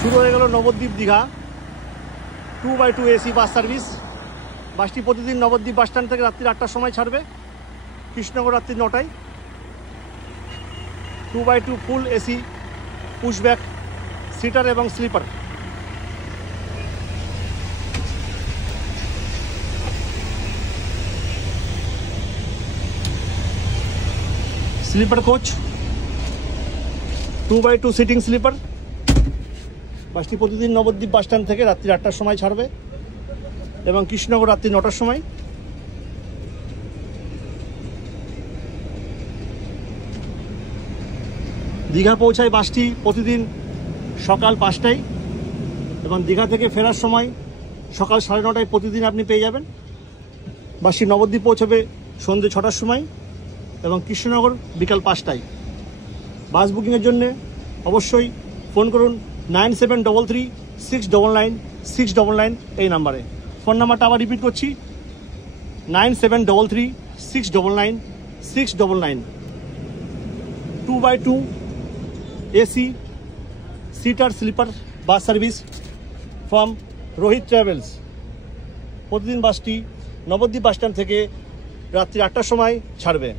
শুরু হয়ে গেল নবদ্বীপ Digha 2x2 AC bus service. বাসটি প্রতিদিন নবদ্বীপ বাস স্ট্যান্ড থেকে রাত্রি 8টার সময় ছাড়বে, কৃষ্ণনগর রাত্রি 9টায়। 2x2 full AC, pushback, seater এবং sleeper. Sleeper coach, 2x2 sitting sleeper. বাসটি প্রতিদিন নবদ্বীপ বাস স্ট্যান্ড থেকে রাত্রি 8টার সময় ছাড়বে এবং কৃষ্ণনগর রাত্রি 9টার সময়। দীঘা পৌঁছায় বাসটি প্রতিদিন সকাল 5টায় এবং দীঘা থেকে ফেরার সময় সকাল 9:30টায় প্রতিদিন আপনি পেয়ে যাবেন। বাসটি নবদ্বীপ পৌঁছাবে সন্ধ্যে 6টার সময় এবং কৃষ্ণনগর বিকাল 5টায়। বাস বুকিংয়ের জন্য অবশ্যই ফোন করুন 9733699699 এই নাম্বারে। ফোন নাম্বারটা আবার রিপিট করছি, 9733699699। 2x2 AC seater sleeper bus service from Rohit travels. প্রতিদিন বাসটি নবদ্বীপ বাস স্ট্যান্ড থেকে রাত্রি 8টার সময় ছাড়বে।